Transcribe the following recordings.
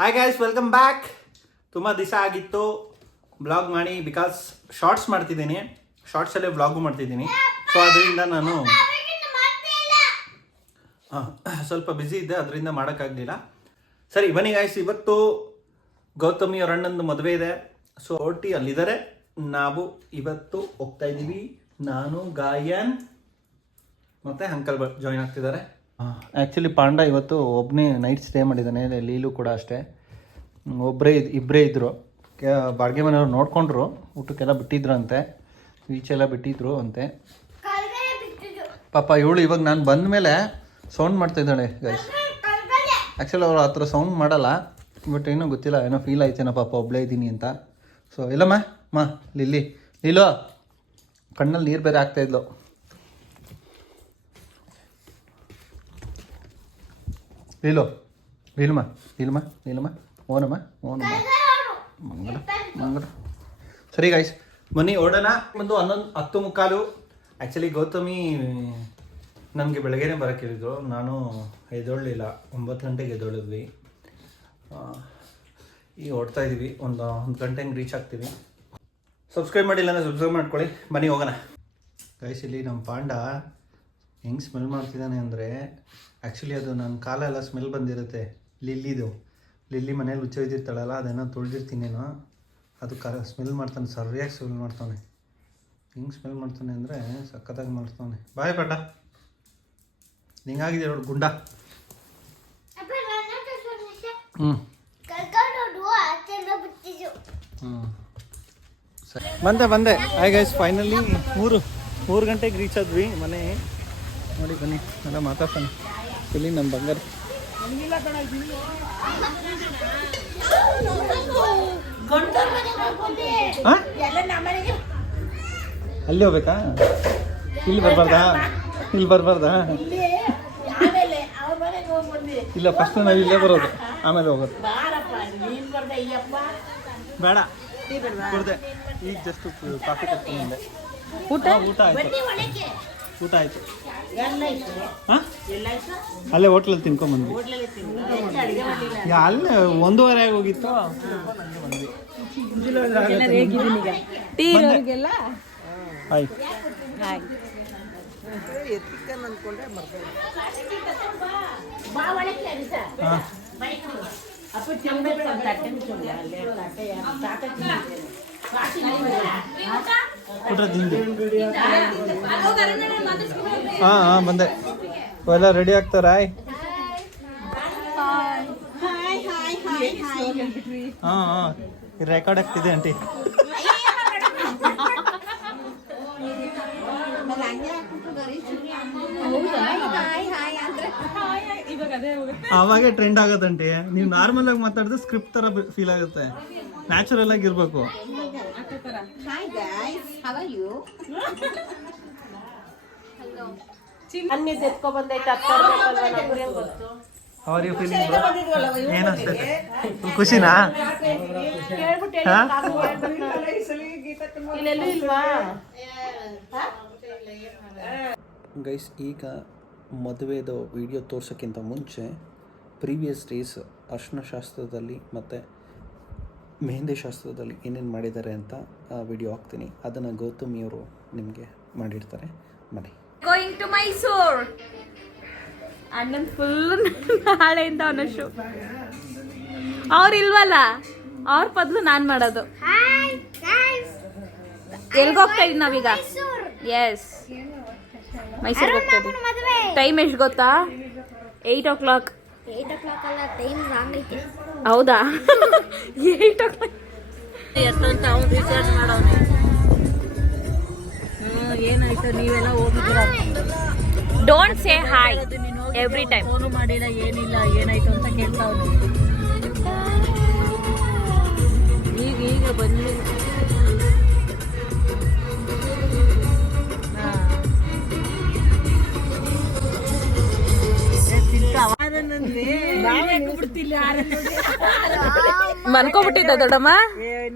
Hi guys, welcome back. ತುಂಬ ದಿವಸ ಆಗಿತ್ತು ಬ್ಲಾಗ್ ಮಾಡಿ, ಬಿಕಾಸ್ ಶಾರ್ಟ್ಸ್ ಮಾಡ್ತಿದ್ದೀನಿ, ಶಾರ್ಟ್ಸಲ್ಲೇ ವ್ಲಾಗು ಮಾಡ್ತಿದ್ದೀನಿ. ಸೊ ಅದರಿಂದ ನಾನು ಸ್ವಲ್ಪ ಬ್ಯುಸಿ ಇದ್ದೆ, ಅದರಿಂದ ಮಾಡೋಕ್ಕಾಗಲಿಲ್ಲ. ಸರಿ ಬನ್ನಿ ಗೈಸ್, ಇವತ್ತು ಗೌತಮಿ ಅವ್ರ ಅಣ್ಣಂದು ಮದುವೆ ಇದೆ. ಸೊ ಒಟ್ಟಿ ಅಲ್ಲಿದ್ದಾರೆ. ನಾವು ಇವತ್ತು ಹೋಗ್ತಾ ಇದ್ದೀವಿ. ನಾನು, ಗಾಯನ್ ಮತ್ತು ಅಂಕಲ್ ಜಾಯ್ನ್ ಆಗ್ತಿದ್ದಾರೆ. ಆ್ಯಕ್ಚುಲಿ ಪಾಂಡ ಇವತ್ತು ಒಬ್ಬನೇ ನೈಟ್ ಸ್ಟೇ ಮಾಡಿದ್ದಾನೆ. ಲೀಲು ಕೂಡ ಅಷ್ಟೇ. ಇಬ್ಬರೇ ಇದ್ದರು. ಬಾಡಿಗೆ ಮನೆಯವ್ರು ನೋಡ್ಕೊಂಡ್ರು, ಊಟಕ್ಕೆಲ್ಲ ಬಿಟ್ಟಿದ್ರಂತೆ, ಈಚೆಲ್ಲ ಬಿಟ್ಟಿದ್ರು ಅಂತೆ. ಪಾಪ ಇವಳು ಇವಾಗ ನಾನು ಬಂದ ಮೇಲೆ ಸೌಂಡ್ ಮಾಡ್ತಾಯಿದ್ದಾಳೆ ಗೈಸ್. ಆ್ಯಕ್ಚುಲಿ ಅವ್ರು ಆ ಥರ ಸೌಂಡ್ ಮಾಡಲ್ಲ, ಬಟ್ ಏನೋ ಗೊತ್ತಿಲ್ಲ, ಏನೋ ಫೀಲ್ ಆಯ್ತೇನೋ ಪಾಪ ಒಬ್ಬಳೇ ಇದ್ದೀನಿ ಅಂತ. ಸೊ ಇಲ್ಲಮ್ಮ ಲೀಲು ಕಣ್ಣಲ್ಲಿ ನೀರು ಬೇರೆ ಆಗ್ತಾಯಿದ್ಲು. ಲೀಲಮ್ಮ ಓನಮ್ಮ ಮಂಗಳ. ಸರಿ ಗೈಸ್, ಬನ್ನಿ ಓಡೋಣ. ಒಂದು 10:15. ಆ್ಯಕ್ಚುಲಿ ಗೌತಮಿ ನನಗೆ ಬೆಳಗ್ಗೆನೇ ಬರೋಕ್ಕೆ ಹೇಳಿದ್ರು, ನಾನು ಎದ್ದೊಳ್ಳಿಲ್ಲ. 9 ಗಂಟೆಗೆ ಎದ್ದೊಳಿದ್ವಿ. ಈಗ ಓಡ್ತಾ ಇದ್ದೀವಿ. ಒಂದು ಗಂಟೆ ಹಂಗೆ ರೀಚ್ ಆಗ್ತೀವಿ. ಸಬ್ಸ್ಕ್ರೈಬ್ ಮಾಡಿಲ್ಲ ಅಂದರೆ ಸಬ್ಸ್ಕ್ರೈಬ್ ಮಾಡ್ಕೊಳ್ಳಿ. ಬನ್ನಿ ಹೋಗೋಣ ಗೈಸ್. ಇಲ್ಲಿ ನಮ್ಮ ಪಾಂಡ ಹೆಂಗೆ ಸ್ಮೆಲ್ ಮಾಡ್ತಿದ್ದಾನೆ ಅಂದರೆ, ಆ್ಯಕ್ಚುಲಿ ಅದು ನನ್ನ ಕಾಲೆಲ್ಲ ಸ್ಮೆಲ್ ಬಂದಿರುತ್ತೆ. ಲಿಲ್ಲಿ ಮನೇಲಿ ಹುಚ್ಚೊಯ್ದಿರ್ತಾಳಲ್ಲ, ಅದೇನೋ ತೊಳೆದಿರ್ತೀನೇನೋ, ಅದು ಸ್ಮೆಲ್ ಮಾಡ್ತಾನೆ, ಸರಿಯಾಗಿ ಸ್ಮೆಲ್ ಮಾಡ್ತಾನೆ. ಹೆಂಗೆ ಸ್ಮೆಲ್ ಮಾಡ್ತಾನೆ ಅಂದರೆ ಸಖತ್ತಾಗಿ ಮಾಡ್ತಾನೆ. ಬಾಯ್ ಪಾಂಡ, ಹಿಂಗಾಗಿದೆ ನೋಡಿ ಗುಂಡ. ಸರಿ ಬಂದೆ. ಹಾಯ್ ಗೈಸ್, ಫೈನಲಿ 3 ಗಂಟೆಗೆ ರೀಚ್ ಆದ್ವಿ ಮನೆ. ನೋಡಿ ಬನ್ನಿ, ಎಲ್ಲ ಮಾತಾಡ್ತಾನೆ. ಇಲ್ಲಿ ನಮ್ಮ ಬಂಗಾರ ಅಲ್ಲಿ ಹೋಗ್ಬೇಕಾ? ಇಲ್ಲಿ ಬರ್ಬಾರ್ದಾ? ಇಲ್ಲ, ಫಸ್ಟ್ ನಾವು ಇಲ್ಲೇ ಬರೋದು, ಆಮೇಲೆ ಹೋಗೋದು. ಬೇಡ ಕೊಡ್ದೆ, ಈಗ ಜಸ್ಟ್ ಕಾಫಿ ಕೊಡ್ತೀನಿ. ಊಟ ಆಯ್ತು. ಹಾಂ, ಅಲ್ಲೇ ಹೋಟ್ಲಲ್ಲಿ ತಿನ್ಕೊಂಬಂದ್ವಿ. ಅಲ್ಲೇ 1:30 ಆಗೋಗಿತ್ತು. ಹಾಯ್. ಹಾಂ ಬಂದೆ. ಎಲ್ಲ ರೆಡಿ ಆಗ್ತಾರ? ಹಾಂ ರೆಕಾರ್ಡ್ ಆಗ್ತಿದೆ ಆಂಟಿ. ಅವಾಗೆ ಟ್ರೆಂಡ್ ಆಗುತ್ತಂಟಿ. ನೀವು ನಾರ್ಮಲ್ ಆಗಿ ಮಾತಾಡಿದ್ರೆ ಸ್ಕ್ರಿಪ್ಟ್ ತರ ಫೀಲ್ ಆಗುತ್ತೆ, ನ್ಯಾಚುರಲ್ ಆಗಿ ಇರ್ಬೇಕು. ಖುಷಿನಾ? ಗೈಸ್, ಈಗ ಮದುವೆದು ವಿಡಿಯೋ ತೋರ್ಸೋಕ್ಕಿಂತ ಮುಂಚೆ ಪ್ರೀವಿಯಸ್ ಡೇಸ್ ಅರ್ಶಿನ ಶಾಸ್ತ್ರದಲ್ಲಿ ಮತ್ತು ಮೆಹಂದಿ ಶಾಸ್ತ್ರದಲ್ಲಿ ಏನೇನು ಮಾಡಿದ್ದಾರೆ ಅಂತ ವಿಡಿಯೋ ಹಾಕ್ತೀನಿ. ಅದನ್ನು ಗೌತಮಿಯವರು ನಿಮಗೆ ಮಾಡಿರ್ತಾರೆ. ಬನ್ನಿ. Going to Mysore. ಅಣ್ಣನ್ ಫುಲ್ ನಾಳೆಯಿಂದ ಅವನ ಶೋ. ಅವ್ರು ಇಲ್ವಲ್ಲ, ಅವ್ರ ಬದಲು ನಾನು ಮಾಡೋದು. ಎಲ್ಗೆ ಹೋಗ್ತಾ ಇದೀವಿ ನಾವೀಗ? ಎಸ್, ಮೈಸೂರಿಗೆ ಹೋಗ್ತಾ ಇದೀವಿ. ಟೈಮ್ ಎಷ್ಟು ಗೊತ್ತಾ? 8 o'clock. 8 o'clock ಅಲ್ಲ, ಟೈಮ್ ರಾಂಗ್ ಐತೆ. ಹೌದಾ? 8 o'clock ಎಷ್ಟಂತ ಅವ್ನು ರಿಚಾರ್ಜ್ ಮಾಡೋನೆ. ಏನಾಯ್ತು, ನೀವೆಲ್ಲ ಹೋಗಿದ್ದೀರಾ? Don't say hi every time. Phone ಮಾಡಿಲ್ಲ, ಏನಿಲ್ಲ, ಏನಾಯ್ತು ಅಂತ ಕೇಳ್ತಾ ಅವ್ರು. ಈಗ ಬನ್ನಿ. ಮನ್ಕೋಬಿಟ್ಟಿದ್ದ ದೊಡ್ಡಮ್ಮ,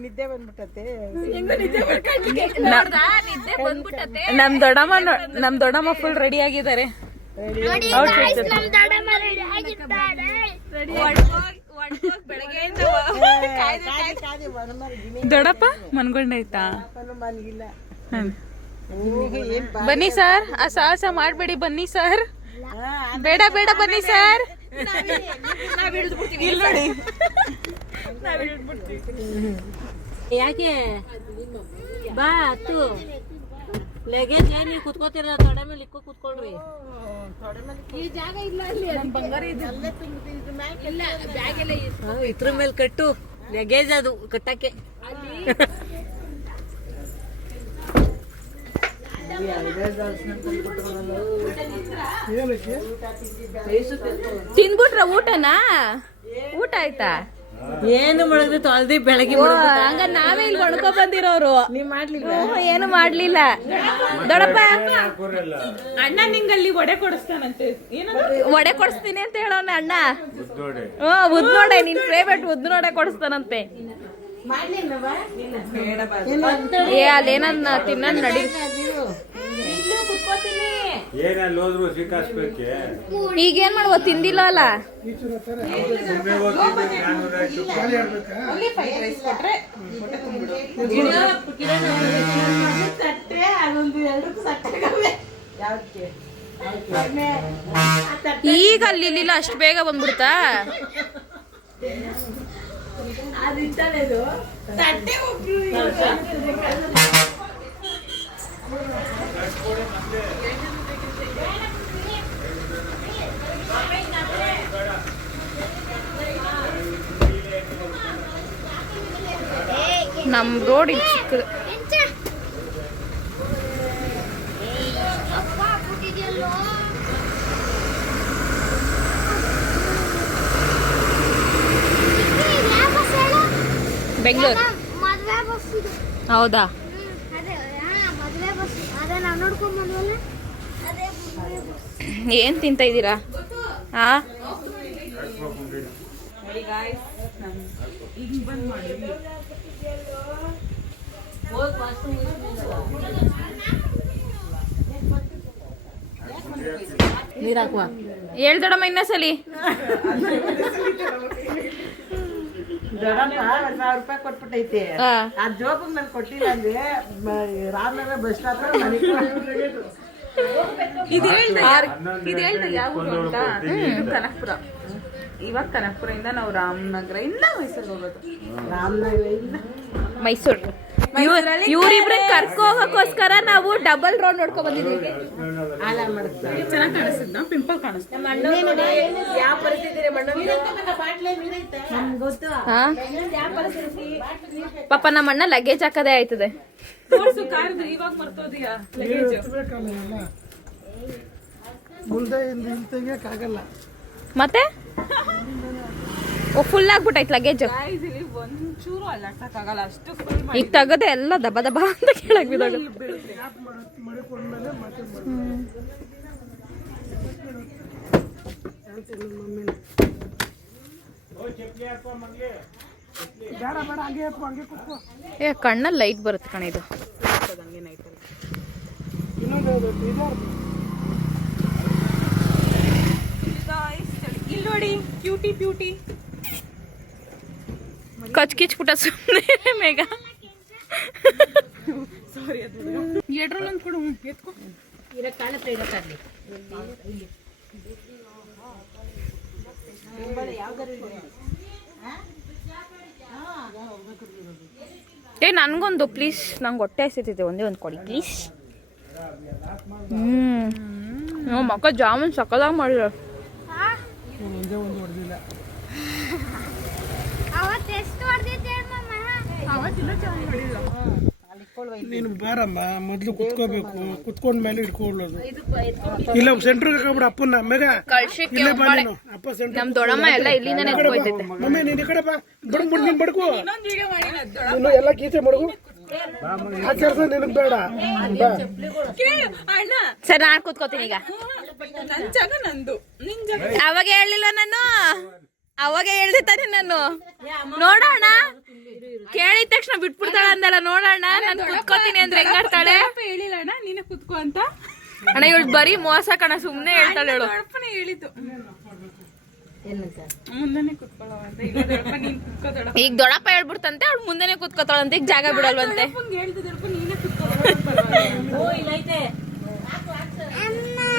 ನಿದ್ದೆ ಬಂದ್ಬಿಟ್ಟತೆ. ನಮ್ ದೊಡ್ಡಮ್ಮ ಫುಲ್ ರೆಡಿ ಆಗಿದ್ದಾರೆ. ಬೆಳಗ್ಗೆ ದೊಡ್ಡಪ್ಪ ಮನ್ಕೊಂಡಾಯ್ತಾ ಬನ್ನಿ ಸರ್ ಆ ಸಾಹಸ ಮಾಡ್ಬೇಡಿ ಬನ್ನಿ ಸರ್ ಬೇಡ ಬೇಡ ಬನ್ನಿ ಸರ್ ಯಾಕೆ ಬಾ ಹತ್ತು ಲಗೇಜ್ ನೀವು ಕುತ್ಕೋತೀರ ತೊಡೆ ಮೇಲೆ ಇಕ್ಕೋ ಕುತ್ಕೊಳ್ರಿ ಇದ್ರ ಮೇಲೆ ಕಟ್ಟು ಲಗೇಜ್ ಅದು ಕಟ್ಟಕ್ಕೆ ತಿನ್ಬಿಟ್ರ ಊಟನಾ ಊಟ ಆಯ್ತಾ ಏನು ಮಾಡಿದ್ರೆ ತೊಳ್ದಿ ಬೆಳಗ್ಗೆ ಹಂಗ ನಾವೇ ಇಲ್ಲಿ ಒಣ್ಕೊ ಬಂದಿರೋರು ಏನು ಮಾಡ್ಲಿಲ್ಲ ದೊಡ್ಡಪ್ಪ ಅಣ್ಣ ನಿಂಗಲ್ಲಿ ವಡೆ ಕೊಡಿಸ್ತಾನಂತೆ ವಡೆ ಕೊಡಿಸ್ತೀನಿ ಅಂತ ಹೇಳೋಣ ಅಣ್ಣ ಉದ್ನೋಡೆ ನಿನ್ ಫೇವ್ರೇಟ್ ಉದ್ನೋಡೆ ಕೊಡಿಸ್ತಾನಂತೆ ಏ ಅಲ್ಲೇನನ್ನ ತಿನ್ನ ನಡಿ ಈಗೇನ್ ಮಾಡುವ ತಿಂದಿಲ್ಲ ಅಲ್ಲ ಈಗ ಅಲ್ಲಿ ಅಷ್ಟು ಬೇಗ ಬಂದ್ಬಿಡ್ತಾ ನಮ್ ರೋಡ್ ಇಲ್ಲಿ ಚಿಕ್ಕದು ಬೆಂಗಳೂರು ಮದ್ವೆ ಬಸ್ ಇದು ಹೌದಾ ಅದೇ ಮದ್ವೆ ಬಸ್ ಅದೇ ನಾವು ನೋಡ್ಕೊಂಡ್ ಬಂದ್ವಲ್ಲ ಅದೇ ಮದ್ವೆ ಬಸ್. ಏನ್ ತಿಂತ ಇದ್ದೀರಾ ಹಾ ನೀರ್ ಹಾಕುವ ಹೇಳ್ ದೊಡ್ಡಮ್ಮ ಇನ್ನೊಂದ್ಸಲಿ ದೊಡ್ಡಪ್ಪ 1,000 ರೂಪಾಯಿ ಕೊಟ್ಬಿಟ್ಟೈತೆ ಹಾ. ಆ ಜೋಬಗ್ ನನ್ ಕೊಟ್ಟಿಲ್ಲ ಅಂದ್ರೆ ರಾಮನಗರ ಬಸ್ ಸ್ಟಾಪ್ ಇದು ಹೇಳ್ದ ಯಾವ ಊರು ಅಂತ ಕನಕಪುರ ಇವಾಗ ಕನಕಪುರದಿಂದ ನಾವು ರಾಮನಗರ ಇಂದ ಮೈಸೂರಿಗೆ ಹೋಗೋದು ರಾಮನಗರ ಮೈಸೂರು ಇವ್ರಿಬ್ರ ಕರ್ಕೊ ಹೋಗಕ್ಕೋಸ್ಕರ ನಾವು ಡಬಲ್ ರೋಡ್ ನೋಡ್ಕೊಂಡ್ ಬಂದಿದ್ವಿ ಚೆನ್ನಾಗಿ ಕಾಣಿಸ್ತಿದ್ನ ಪಿಂಪಲ್ ಕಾಣಿಸ್ತ ಯಾವ ಪರಿಸ್ಥಿತಿ ಪಾಪ ನಮ್ಮ ಅಣ್ಣ ಲಗೇಜ್ ಹಾಕದೇ ಆಯ್ತದೆ ಇವಾಗ ಮರ್ತೋದಿಯಾ ಮತ್ತೆ ಫುಲ್ ಆಗ್ಬಿಟ್ಟೈತ್ ಲಗೇಜ್ ಒಂಚೂರು ಅಲ್ಲಾಡ್ಸಕ್ಕಾಗಲ್ಲ ಅಷ್ಟು ಫುಲ್ ಈಗ ತೆಗದೆ ಎಲ್ಲ ದಬ ದಬ ಅಂತ ಕೆಳಗ್ ಬಿದ್ದೋಗ ಏ ಕಣ್ಣಲ್ಲಿ ಲೈಟ್ ಬರುತ್ತೆ ಕಣ ಇದು ಇಲ್ಲಿ ನೋಡಿ ಕ್ಯೂಟಿ ಬ್ಯೂಟಿ ಕಚ್ ಕಿಚ್ಬಿಟ್ಟ ಸುಮ್ಮನೆ ಮೇಘ ಸಾರಿ ಎಡ್ರಲ್ಲಿ ಒಂದು ಕೊಡು ಎತ್ಕೊ ಏ ನನ್ಗೊಂದು ಪ್ಲೀಸ್ ನಂಗೆ ಹೊಟ್ಟೆ ಹಸಿತಿದೆ ಒಂದೇ ಒಂದು ಕೊಡಿ ಪ್ಲೀಸ್ ನಮ್ಮ ಮಕ್ಕ ಜಾಮೂನ್ ಸಕ್ಕದಾಗಿ ಮಾಡಿದ್ರು ಅವತ್ತು ಎಷ್ಟು ಹೊಡೆದಿದ್ದೆ ನೀನು ಬಾರಮ್ಮ ಮೊದ್ಲು ಕುತ್ಕೋಬೇಕು ಕುತ್ಕೊಂಡ್ ಮೇಲೆ ಇಟ್ಕೊಳ್ಳೋದು ಇಲ್ಲ ಸೆಂಟ್ರಿಗೆ ಹಾಕೋಬಿಡ ಅಪ್ಪನ ಮೇಗ ಕಳ್ಸಿಕ್ಕೆ ಇಲ್ಲೇ ಬಾ ನೀನು ಅಪ್ಪ ಸೆಂಟ್ರ್ ನಮ್ ದೊಡ್ಡಮ್ಮ ಎಲ್ಲ ಇಲ್ಲಿಂದಾನೆ ಹೋಯ್ತೈತೆ ಮಮ್ಮಿ ನೀನ್ ಈ ಕಡೆ ಬಾ ಬಡ್ಕು ನೀನ್ ಬಡ್ಕು ನೀನು ಎಲ್ಲ ಗೀತೆ ಮಡಗು ಆ ಕೆಲಸ ನಿನಗ್ ಬೇಡ ಬಾ ಸರಿ ನಾನು ಕೂತ್ಕೋತೀನಿ ಈಗ ನನ್ ಜಾಗ ನಂದು ನಿನ್ ಜಾಗ ಅವಾಗ ಹೇಳಿಲ್ಲ ನಾನು ಅವಾಗ ಹೇಳ್ದೆ ತಾನೆ ನಾನು ನೋಡೋಣ ಕೇಳಿದ ತಕ್ಷಣ ಬಿಟ್ಬಿಡ್ತಾಳ ಅಂದಲ್ಲ ನೋಡೋಣ ನಾನು ಕುತ್ಕೋತೀನಿ ಅಂದ್ರೆ ಹೆಂಗಾಡ್ತಾಳೆ ಹೇಳಿಲ್ಲ ಅಣ್ಣ ನೀನೆ ಕುತ್ಕೋ ಅಂತ ಅಣ್ಣ ಇವಳು ಬರೀ ಮೋಸ ಕಣ ಸುಮ್ನೆ ಹೇಳ್ತಾಳೆ ಹೇಳು ಅಪ್ಪನೇ ಹೇಳಿದ್ದು ಮುಂದೆನೆ ಕುತ್ಕೊಳ್ಳೋ ಅಂತ ಇಲ್ಲ ದೊಡ್ಡಪ್ಪ ನೀನ್ ಕುತ್ಕೋ ದೊಡ್ಡಪ್ಪ ಈಗ ದೊಡ್ಡಪ್ಪ ಹೇಳ್ಬಿಡ್ತಂತೆ ಅವ್ಳು ಮುಂದೆನೆ ಕೂತ್ಕೋತಾಳಂತೆ ಈಗ ಜಾಗ ಬಿಡಲ್ವಂತೆ ಹೇಳ್ದು ದೊಡ್ಡಪ್ಪ ನೀನೇ ಕುತ್ಕೋ ಓ ಇಲ್ಲೈತೆ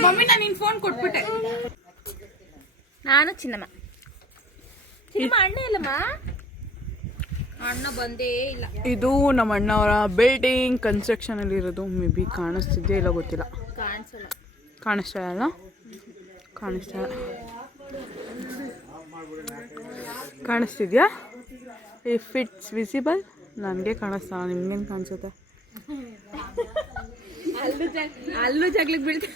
ಮಮ್ಮಿ ನಾನು ನಿನ್ ಫೋನ್ ಕೊಟ್ಬಿಟ್ಟೆ ನಾನು ಚಿನ್ನಮ್ಮ ಅಣ್ಣ ಇಲ್ಲಮ್ಮ ಅಣ್ಣ ಬಂದೇ ಇಲ್ಲ. ಇದು ನಮ್ಮ ಅಣ್ಣವರ ಬಿಲ್ಡಿಂಗ್ ಕನ್ಸ್ಟ್ರಕ್ಷನ್ ಅಲ್ಲಿ ಇರೋದು. ಮೇ ಬಿ ಕಾಣಿಸ್ತಿದ್ಯಾ ಇಲ್ಲ ಗೊತ್ತಿಲ್ಲ. ಕಾಣಿಸ್ತಾ ಇಲ್ಲ ಕಾಣಿಸ್ತಿದ್ಯಾ? ಇಫ್ ಇಟ್ಸ್ ವಿಸಿಬಲ್ ನನಗೆ ಕಾಣಿಸ್ತಾ, ನಿಮ್ಗೇನು ಕಾಣಿಸುತ್ತೆ? ಅಲ್ಲೂ ಜಗ್ಲಿಗೆ ಬೀಳ್ತಾ.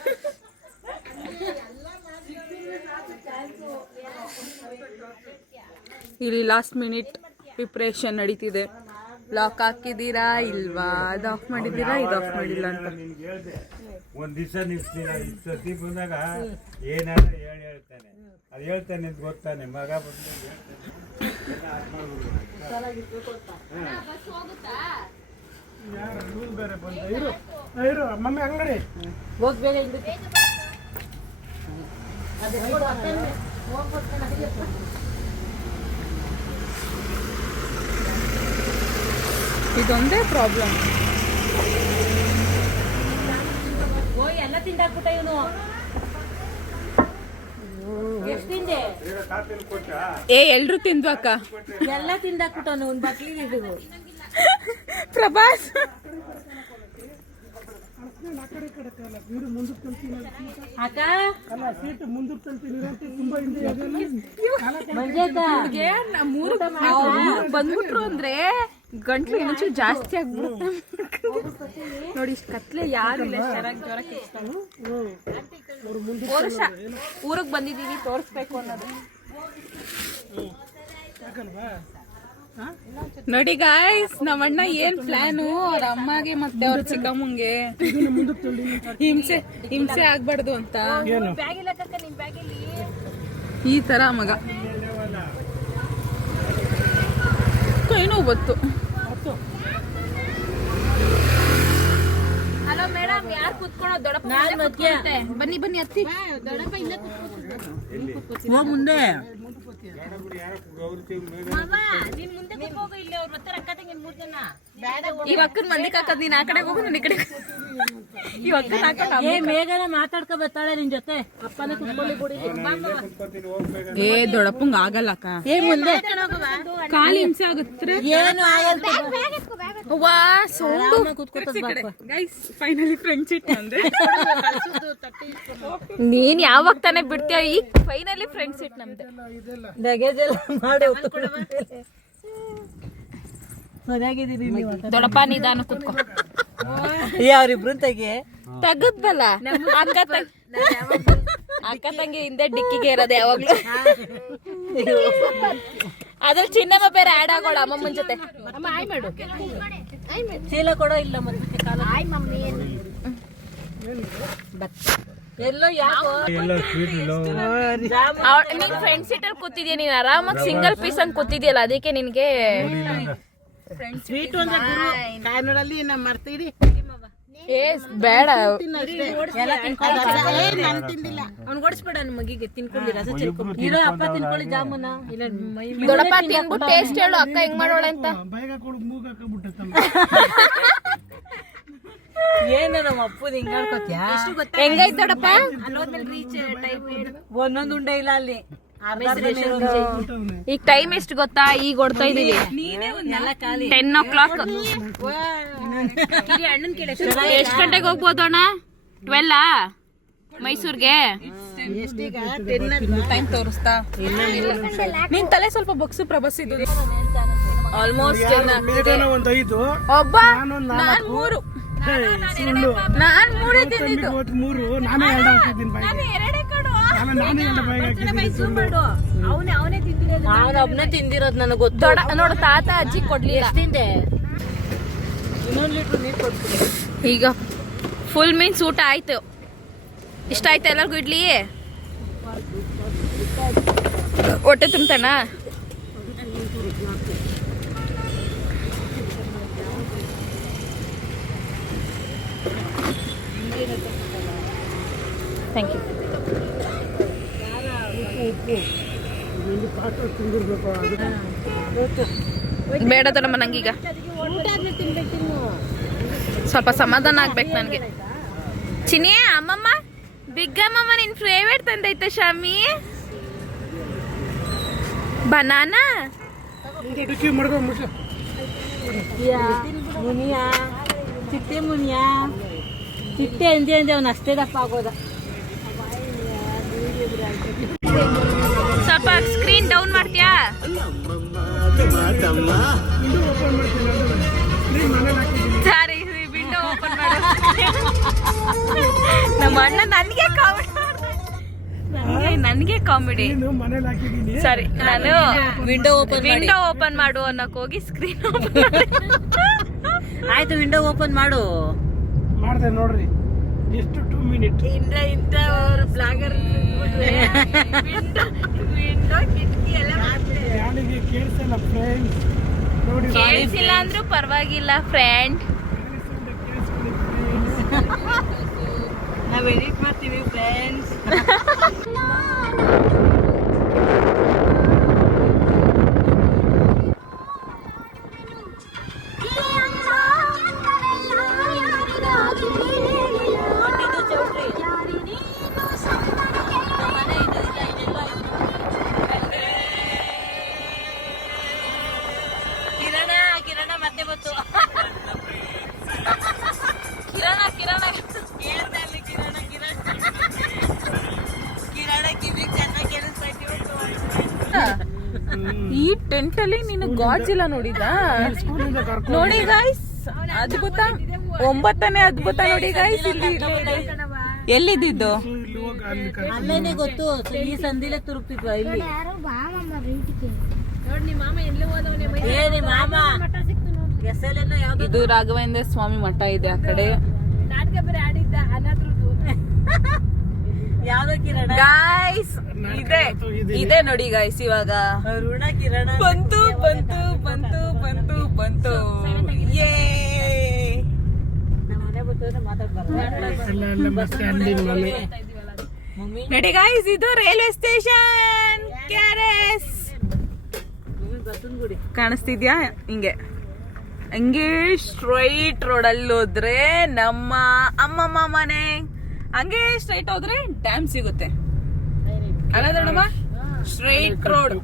ಇಲ್ಲಿ ಲಾಸ್ಟ್ ಮಿನಿಟ್ ಪ್ರಿಪ್ರೇಷನ್ ನಡೀತಿದೆ. ಲಾಕ್ ಹಾಕಿದ್ದೀರಾ ಇಲ್ವಾ, ಅದು ಆಫ್ ಮಾಡಿದ್ದೀರಾ, ಇದು ಆಫ್ ಮಾಡಿಲ್ಲ ಅಂತ. ಒಂದ್ ದಿವಸ ನಿಲ್ಸ್ತೀನಿ, ಸತಿ ಬಂದಾಗ ಏನಾದ್ರು ಹೇಳ್ತಾನೆ, ಅದು ಹೇಳ್ತಾನೆ ಅಂತ ಗೊತ್ತಾನೆ. ಮಗ ಬಂದು ಬೇರೆ ಬಂದ ಇರು ಮಮ್ಮಿ ಅಂಗಡಿ ಹೋಗ್ ಬೇಗ ಇದೊಂದೇ ಪ್ರಾಬ್ಲಮ್. ಓ ಎಲ್ಲ ತಿಂದಾಕ್ಬಿಟ್ಟ ಇವನು. ಎಷ್ಟು ತಿಂದೆ? ಎಲ್ರು ತಿಂದ್ವು ಅಕ್ಕ. ಎಲ್ಲ ತಿಂದಾಕ್ಬಿಟ್ಟವನು ಒಂದ್ ಬಟ್ಲಿಗೆ ಇದು. ಪ್ರಭಾಸ್ ಅಕ್ಕ ಅಲ್ಲ ಸೀಟ್ ಮುಂದಕ್ಕೆ ತಲ್ತೀನಿ ಅಂತ ತುಂಬಾ ಹಿಂದೆ ಬಂದ್ಬಿಟ್ರು ಅಂದ್ರೆ ಗಂಟ್ಲು ಇನ್ನೊಂಚು ಜಾಸ್ತಿ ಆಗ್ಬಿಡುತ್ತೆ. ನೋಡಿ ಇಷ್ಟು ಕತ್ಲೆ ಯಾರು ಇಲ್ಲ, ಜ್ವರಕ್ಕೆ ಊರಿಗೆ ಬಂದಿದೀವಿ ತೋರಿಸ್ಬೇಕು ಅನ್ನೋದು. ನೋಡಿ ಗಾಯ್ಸ್, ನಮ್ಮಣ್ಣ ಏನ್ ಪ್ಲಾನು ಅವ್ರ ಅಮ್ಮಗೆ ಮತ್ತೆ ಅವ್ರ ಚಿಕ್ಕಮ್ಮಂಗೆ ಹಿಂಸೆ ಆಗ್ಬಾರ್ದು ಅಂತ ಈ ತರ ಮಗ ಕೈನೋ ಬತ್ತು. ಹಲೋ ಮೇಡಮ್, ಯಾರು ಕುತ್ಕೊಳ್ಳೋದು? ದೊಡ್ಡಪ್ಪ ನಾನ್ ಮಧ್ಯ. ಬನ್ನಿ ಬನ್ನಿ ಹತ್ತಿ. ಹೋಗ್ ಮುಂದೆ. ಈ ಅಕ್ಕನ ಮಂದಿ ಹಾಕದ್ ನೀನ್ ಆ ಕಡೆ ಹೋಗು, ನಾನು ಈ ಕಡೆ. ಈ ಅಕ್ಕನ ಏ ಮೇಘನ ಮಾತಾಡ್ಕೊ ಬರ್ತಾಳೆ ನಿನ್ ಜೊತೆ. ಅಪ್ಪನ ಕುತ್ಕೊಳ್ಳಿ ಬಿಡಿ. ಏ ದೊಡ್ಡಪ್ಪಂಗ ಆಗಲ್ಲ ಅಕ್ಕ, ಏ ಮುಂದೆ ಕಾಲಿ ಹಿಂಸೆ ಆಗುತ್ತೆ. ಏನು ಆಗಲ್ಲ. ವಾ sound. Guys finally friend seat ಅಂದ್ರೆ ನೀನ್ ಯಾವಾಗ ತಾನೇ ಬಿಡ್ತೀಯ? ಈಗ ಫೈನಲಿ ಫ್ರೆಂಡ್ ಸೀಟ್ ನಮ್ದೆ. ಲಗೇಜ್ ಎಲ್ಲ ಮಾಡಿ ಮನೆಯಾಗಿದ್ದೀನಿ ನೀವು. ದೊಡ್ಡಪ್ಪ ನಿಧಾನ ಕುತ್ಕೋ. ಅವ್ರಿಬ್ರು ತೆಗಿ ತಗದ್ಬಲ್ಲ ಅಕ್ಕ ತಂಗಿ ಹಿಂದೆ ಡಿಕ್ಕಿಗೆ ಇರೋದು ಯಾವಾಗ್ಲೂ. ಅದ್ರಲ್ಲಿ ಚಿನ್ನಮ್ಮ ಬೇರೆ ಆಡ್ ಆಗೋಳ ಅಮ್ಮಮ್ಮನ ಜೊತೆ. ಚೀಲ ಕೊಡೋ ಇಲ್ಲ ಮತ್ತೆ ಕಾಲ. ಎಲ್ಲೋ ಯಾಕೋ ನೀನ್ ಫ್ರೆಂಡ್ ಸೀಟ್ ಅಲ್ಲಿ ಕೂತಿದ್ಯಾ, ನೀನ್ ಆರಾಮಾಗಿ ಸಿಂಗಲ್ ಪೀಸ್ ಹಂಗ್ ಕೂತಿದ್ಯಲ್ಲ, ಅದಕ್ಕೆ ನಿನ್ಗೆ ಸ್ವೀಟ್ ಅಂದ್ರೆ ಗುರು ಕಾಯ್ನೋಡಲ್ಲಿ ನಮ್ಮ ಮರ್ತೀರಿ. ಏ ಬೇಡ. ಎಲ್ಲ ನಾನು ತಿಂದಿಲ್ಲ. ಅವ್ನು ಓಡಿಸ್ಬೇಡ ನನ್ನ ಮಗಿಗೆ. ತಿನ್ಕೊಳ್ಳಿ ರಸ ಚೆಲ್ಕೊಂಡು ಇರೋ. ಅಪ್ಪ ತಿನ್ಕೊಳ್ಳಿ ಜಾಮೂನ. ಇಲ್ಲ ದೊಡ್ಡಪ್ಪ ತಿನ್ಬಿಟ್ಟು ಟೇಸ್ಟ್ ಹೇಳು ಅಕ್ಕ ಹೆಂಗ್ ಮಾಡೋಳೆ ಅಂತ. ಬೈಕ್ ಹಾಕೊಂಡು ಮೂಗ್ ಹಾಕೊಂಡ್ಬಿಟ್ಟೆ. ಏನು ನಮ್ಮ ಅಪ್ಪನ ಹಿಂಗ್ ಆಡ್ಕೋತ್ಯಾ? ಹೆಂಗೈತ್ ದೊಡ್ಡಪ್ಪ? ಒಂದೊಂದು ಉಂಡೆ ಇಲ್ಲ ಅಲ್ಲಿ. ಈಗ ಟೈಮ್ ಎಷ್ಟು ಗೊತ್ತಾ? ಈಗ ಹೊಡ್ತಾ ಇದೀವಿ 10 o'clock. ಎಷ್ಟ್ ಗಂಟೆಗೆ ಹೋಗ್ಬೋದು ಅಣ್ಣ? 12 ಮೈಸೂರ್ಗೆ ಟೈಮ್ ತೋರಿಸ್ತಾ. ನಿನ್ ತಲೆ ಸ್ವಲ್ಪ ಬಗ್ಸು ಪ್ರಭಾಸ್. ಇದು ಆಲ್ಮೋಸ್ಟ್ ಒಂದ್ 5 ಒಬ್ಬ ನಾನ್ 3 ನಾನ್ 3 ತಿಂದಿದ್ದು. 3 ನಾನೇ 2 ಹಾಕಿದ್ದೀನಿ ಬೈಕ್. ಎರಡೇ ಕಡು. ನಾನೇ 2 ಬೈಕ್ ಹಾಕಿದ್ದೀನಿ. ನಾನು ಒಬ್ನೇ ತಿಂದಿರೋದು ನನಗೆ ಗೊತ್ತು. ನೋಡು ತಾತ ಅಜ್ಜಿ ಕೊಡ್ಲಿಲ್ಲ. ತಿಂದೆ. ಇನ್ನೊಂದು ಲೀಟ್ರ್ ನೀರು ಕೊಡ್ತೀನಿ. ಈಗ ಫುಲ್ ಮೀನ್ಸ್ ಊಟ ಆಯ್ತು. ಇಷ್ಟ ಆಯ್ತು ಎಲ್ಲರಿಗೂ? ಇಡ್ಲಿ ಹೊಟ್ಟೆ ತುಂಬ್ತಾನ? Thank you. ತಿಂದಿರ್ಬೇಕು ಅದಕ್ಕೆ ಬೇಡ ದೊಡ್ಡಮ್ಮ ನಂಗೀಗ ಸ್ವಲ್ಪ ಸಮಾಧಾನ ಆಗ್ಬೇಕು ನನಗೆ. ಚಿನಿ ಅಮ್ಮಮ್ಮ ಬಿಗ್ ಅಮ್ಮಮ್ಮ ನಿನ್ ಫೇವ್ರೇಟ್ ತಂದೈತೆ ಶಾಮಿ ಬನಾನಾ. ಡಿಕ್ಕಿ ಮಾಡ್ಕೊಂಡು ಮುಚ್ಚ. ಮುನಿಯಾ ಚಿಟ್ಟೆ ಮುನಿಯಾ ಚಿಟ್ಟೆ ಅಂದೆ ಅವ್ನು ಅಷ್ಟೇ ದಪ್ಪ ಆಗೋದ. ಸ್ವಲ್ಪ ಸ್ಕ್ರೀನ್ ಡೌನ್ ಮಾಡ್ತೀಯಾ? ಸರಿ ವಿಂಡೋ ಓಪನ್ ಮಾಡು. ನಮ್ಮ ಅಣ್ಣ ನನಗೆ ಕಾಮಿಡಿ. ಮನೇಲಿ ಹಾಕಿದ್ದೀನಿ. ಸರಿ ನಾನು ವಿಂಡೋ ಓಪನ್ ಮಾಡು ಅನ್ನಕ್ ಹೋಗಿ ಸ್ಕ್ರೀನ್ ಆಯ್ತು ವಿಂಡೋ ಓಪನ್ ಮಾಡು. ಮಾಡ್ದೆ ನೋಡ್ರಿ ಎಷ್ಟು 2 ಮಿನಿಟ್. ಯಾರಿಗೆ ಕೇಳಿಸಲ್ಲ ಫ್ರೆಂಡ್ಸ್ ನೋಡಿ. ಕೇಳಿಸಿಲ್ಲ ಅಂದ್ರೂ ಪರವಾಗಿಲ್ಲ ಫ್ರೆಂಡ್. ನಾವು ಎಡಿಟ್ ಮಾಡ್ತೀವಿ ಫ್ರೆಂಡ್ಸ್. ಕಿರಣ ಮತ್ತೆ ಬಂತು. ಕಿರಣ ಕಿವಿಗೆ ಚೆನ್ನಾಗಿ ಕೇಳಿಸ್ತಾ ಈ ಟೆಂಟ್ ಅಲ್ಲಿ ನೀನು ಗಾಡ್ಜಿಲ್ಲ ನೋಡಿದ? ನೋಡಿ ಗೈಸ್ ಅದ್ಭುತ, 9ನೇ ಅದ್ಭುತ ನೋಡಿ ಗೈಸ್. ಇಲ್ಲಿ ಎಲ್ಲಿದ್ದು? ಅಲ್ಲೇನೆ ಗೊತ್ತು, ಈ ಸಂದಿಲೆ ತುರುಕ್ತಿದ್ವ ಇಲ್ಲಿ. ಯಾರೋ ಬಾ ಮಮ್ಮ ರೀತಿಗೆ ಏ ನಿಮ್ಮ ಮಾಮ ಹೆಸಲೆಲ್ಲ ಯಾವ್ದು? ಇದು ರಾಘವೇಂದ್ರ ಸ್ವಾಮಿ ಮಠ ಇದೆ ಆ ಕಡೆ. ಯಾವ್ದೋ ಕಿರಣ ಗಾಯ್ಸ್ ಇದೆ ನೋಡಿ ಗೈಸ್. ಇವಾಗ ಋಣ ಕಿರಣ ಬಂತು ಯೇ. ನಮ್ಮ ಮನೆ ಬಿಟ್ಟು ಮಾತಾಡ್ಬಾರ್ದು. ನೋಡಿ ಗೈಸ್, ಇದು ರೈಲ್ವೆ ಸ್ಟೇಷನ್ KRS. ಕಾಣಿಸ್ತಿದ್ಯಾ? ಹಂಗೆ ಸ್ಟ್ರೈಟ್ ರೋಡಲ್ಲಿ ಹೋದ್ರೆ ನಮ್ಮ ಅಮ್ಮಮ್ಮ ಮನೆ, ಹಂಗೆ ಸ್ಟ್ರೈಟ್ ಹೋದ್ರೆ ಡ್ಯಾಮ್ ಸಿಗುತ್ತೆ ಅಲ್ಲ ದೊಡ್ಡಮ್ಮ? ಸ್ಟ್ರೈಟ್ ರೋಡ್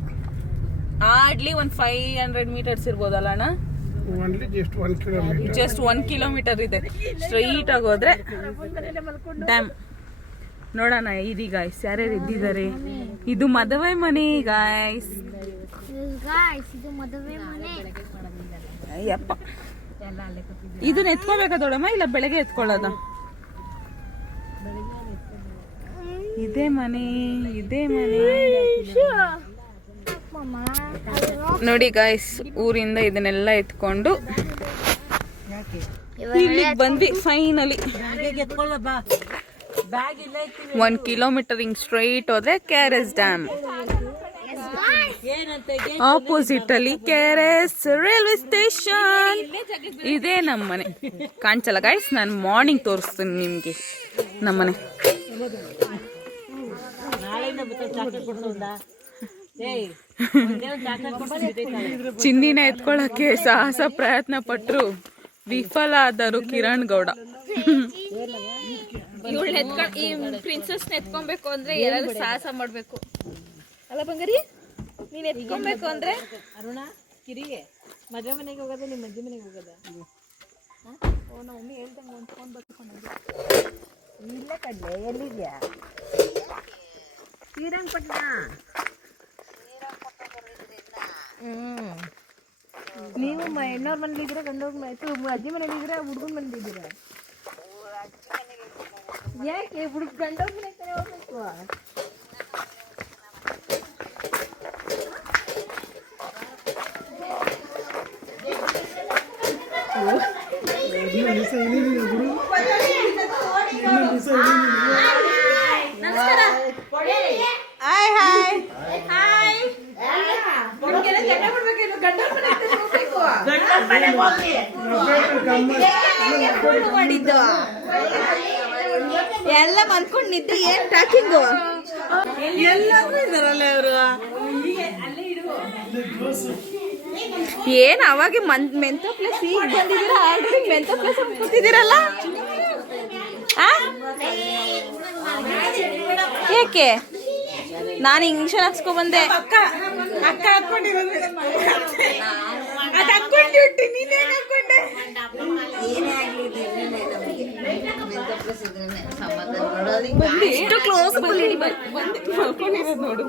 ಹಾರ್ಡ್ಲಿ 500 ಮೀಟರ್ಸ್ ಇರ್ಬೋದಲ್ಲ ಅಣ್ಣ? ಜಸ್ಟ್ 1 ಕಿಲೋಮೀಟರ್ ಇದೆ. ಸ್ಟ್ರೈಟ್ ಆಗಿ ಹೋದ್ರೆ ಡ್ಯಾಮ್. ನೋಡೋಣ ಇರಿ ಗಾಯ್ಸ್, ಯಾರ್ಯಾರು ಇದ್ದಿದ್ದಾರೆ. ಇದು ಮದುವೆ ಮನೆ ಗಾಯ್ಸ್. ಇದು ಮದುವೆ ಮನೆ. ಅಯ್ಯಪ್ಪ, ಇದನ್ನ ಎತ್ಕೋಬೇಕಾ ದೊಡ್ಡಮ್ಮ, ಇಲ್ಲ ಬೆಳಗ್ಗೆ ಎತ್ಕೊಳ್ಳೋದ? ಇದೇ ಮನೆ ನೋಡಿ ಗಾಯ್ಸ್. ಊರಿಂದ ಇದನ್ನೆಲ್ಲ ಎತ್ಕೊಂಡು ಇಲ್ಲಿಗೆ ಬಂದ್ವಿ ಫೈನಲಿ. 1 ಕಿಲೋಮೀಟರ್ ಹಿಂಗ್ ಸ್ಟ್ರೈಟ್ ಹೋದ್ರೆ KRS ಡ್ಯಾಮ್. ಆಪೋಸಿಟ್ ಅಲ್ಲಿ KRS ರೈಲ್ವೆ ಸ್ಟೇಷನ್. ಇದೇ ನಮ್ಮನೆ. ಕಾಣಿಸಲ್ಲ ಗೈಸ್, ನಾನು ಮಾರ್ನಿಂಗ್ ತೋರಿಸ್ತೀನಿ ನಿಮ್ಗೆ ನಮ್ಮನೆ. ಚಿನ್ನಿನ ಎತ್ಕೊಳಕ್ಕೆ ಸಾಹಸ ಪ್ರಯತ್ನ ಪಟ್ರು, ವಿಫಲ ಆದರು ಕಿರಣ್ ಗೌಡ. ಈ ಪ್ರಿನ್ಸಸ್ ಎತ್ಕೊಬೇಕು ಅಂದ್ರೆ ಎಲ್ಲರೂ ಸಾಹಸ ಮಾಡ್ಬೇಕು ಅಲ್ಲ ಬಂಗಾರಿ? ನೀನ್ ಎತ್ಕೊಬೇಕು ಅಂದ್ರೆ ಅರುಣ ಕಿರಿಗೆ ಮದುವೆ ಮನೆಗೆ ಹೋಗೋದ, ನಿಮ್ಮ ಅಜ್ಜಿ ಮನೆಗೆ ಹೋಗೋದ? ನಮ್ಮ ಮಮ್ಮಿ ಹೇಳ್ದಂಗೆ ಹೊಂದ್ಕೊಂಡು ಬರ್ಕೊಂಡು ಇಲ್ಲ ಕಡ್ಲೆ. ಎಲ್ಲಿದ್ಯಾ? ಶ್ರೀರಂಗಪಟ್ಟಣ. ನೀವು ಹೆಣ್ಣವ್ರ ಮನೇಲಿದ್ದೀರಾ, ಗಂಡವ್ರ ಮನೆ ಅಜ್ಜಿ ಮನೇಲಿದ್ದೀರಾ, ಹುಡುಗನ ಮನೇಲಿದ್ದೀರಾ? ಯಾಕೆ ಗಂಡವ್ರ ಮನೆಗೆ ತಾನೇ ಹೋಗ್ಬೇಕು? ಮಾಡಿದ್ದು ಎಲ್ಲ ಮನ್ಕೊಂಡಿದ್ದು ಏನ್ ಟ್ಯಾಕಿಂಗು ಎಲ್ಲರೂ ಇದಾರಲ್ಲ ಅವರು. ಏನ್ ಅವಾಗ ಮೆಂತ ಪ್ಲೇಸ್ ಈಗ ಬಂದಿದ್ದೀರಾ ಆಲ್ರೆಡಿ ಮೆಂತ ಪ್ಲೇಸ್ ಕೂತಿದ್ದೀರಲ್ಲ ಏಕೆ ನಾನು ಇಂಗ್ಲೀಷ್ ಹಾಕ್ಸ್ಕೊ ಬಂದೆ ಅಕ್ಕ ಹಾಕೊಂಡಿರೋದು ಅದು ಹಾಕೊಂಡಿ ಹುಟ್ಟಿ ನೀನೇ ಹಾಕೊಂಡೆ ಇಷ್ಟು ಕ್ಲೋಸ್ ಹಾಕೊಂಡಿರೋದು ನೋಡು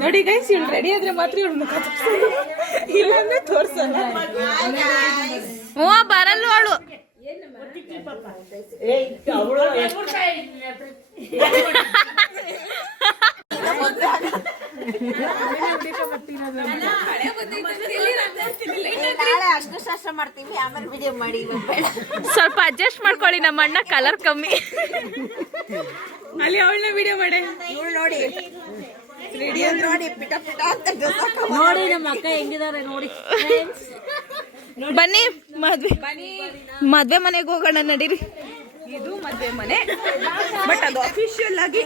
ನೋಡಿ ಗೈಸ್ ಇವಳು ರೆಡಿ ಆದ್ರೆ ಮಾತ್ರ ಇವಳು ಮುಖ ತೋರಿಸೋದು ಇಲ್ಲಾಂದ್ರೆ ತೋರ್ಸಲ್ಲ ಹ್ಞೂ ಬರಲ್ವ ಅವಳು ಅಷ್ಟುಶಾಸ್ತ್ರ ಮಾಡ್ತೀವಿ ಆಮೇಲೆ ವಿಡಿಯೋ ಮಾಡಿ ಸ್ವಲ್ಪ ಅಡ್ಜಸ್ಟ್ ಮಾಡ್ಕೊಳ್ಳಿ ನಮ್ಮ ಅಣ್ಣ ಕಲರ್ ಕಮ್ಮಿ ಅಲ್ಲಿ ಅವಳನ್ನ ವಿಡಿಯೋ ಮಾಡೆ ನೋಡಿ ನೋಡಿ ಪಿಟ ಪಿಟ ಅಂತ ನೋಡಿ ನಮ್ಮ ಅಕ್ಕ ಹೆಂಗಿದಾರೆ ನೋಡಿ ಬನ್ನಿ ಮದ್ವೆ ಮನೆಗೆ ಹೋಗೋಣ ನಡೀರಿ ಇದು ಮದ್ವೆ ಮನೆ ಬಟ್ ಅದು ಅಫಿಷಿಯಲ್ ಆಗಿ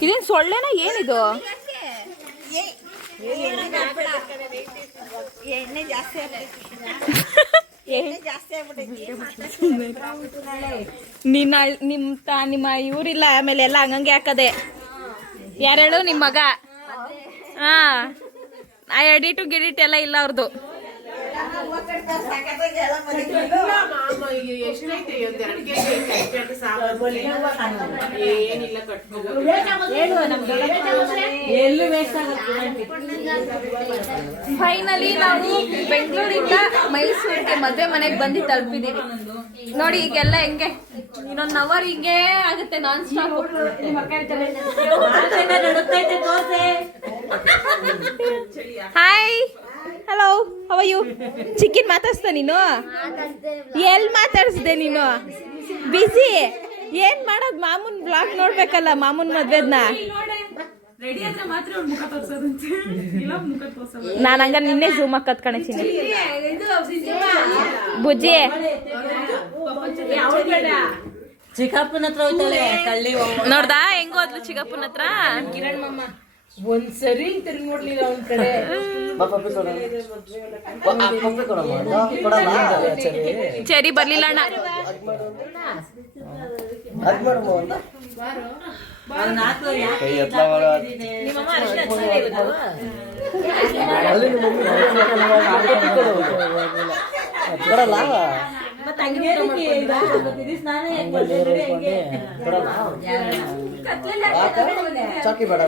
ಇದೇನ್ ಸೊಳ್ಳೆನ ಏನಿದು ಎಣ್ಣೆ ಜಾಸ್ತಿ ನಿಮ್ಮ ಇವ್ರಿಲ್ಲ ಆಮೇಲೆ ಎಲ್ಲ ಹಂಗಂಗೆ ಹಾಕದೆ ಯಾರೇಳು ನಿಮ್ಮ ಮಗ ಹಾ ಆ ಎಡಿಟು ಗಿಡಿಟ್ ಎಲ್ಲ ಇಲ್ಲ ಅವ್ರದ್ದು ಫೈನಲಿ ನಾವು ಬೆಂಗಳೂರಿಂದ ಮೈಸೂರಿಗೆ ಮದ್ವೆ ಮನೆಗೆ ಬಂದು ತಲುಪಿದೀವಿ ನೋಡಿ ಈಗೆಲ್ಲ ಹೆಂಗೆ ಇನ್ನೊಂದು ಅವರ್ ಹಿಂಗೆ ಆಗುತ್ತೆ non stop hi hello how are you ಚಿಕ್ಕಿನ್ ಮಾತಾಡ್ಸ್ದ ನೀನು ಎಲ್ಲಿ ಮಾತಾಡ್ಸ್ದೆ ನೀನು ಬಿಸಿ ಏನ್ ಮಾಡೋದ್ ಮಾಮೂನ್ ಬ್ಲಾಗ್ ನೋಡ್ಬೇಕಲ್ಲ ಮಾಮೂನ್ ಮದ್ವೆದ್ನ ನಾನು ಹಂಗ ನಿನ್ನೆ ಝೂಮ್ ಹಾಕತ್ ಕಣಚಿನಿ ಬುಜ್ಜಿ ಚಿಕ್ಕಪ್ಪನ ಹತ್ರ ಹೋಗ್ತಾಳೆ ಕಳ್ಳಿ ನೋಡ್ದಾ ಹೆಂಗ್ ಹೋದ್ಲು ಚಿಕ್ಕಪ್ಪನ ಹತ್ರ ಒಂದ್ಸರಿ ತಿರುಗಿ ನೋಡ್ಲಿಲ್ಲ ಒಂದ್ ಕಡೆ ಚರಿ ಬರ್ಲಿಲ್ಲ ಅಣ್ಣ ಚಾಕಿ ಬೇಡ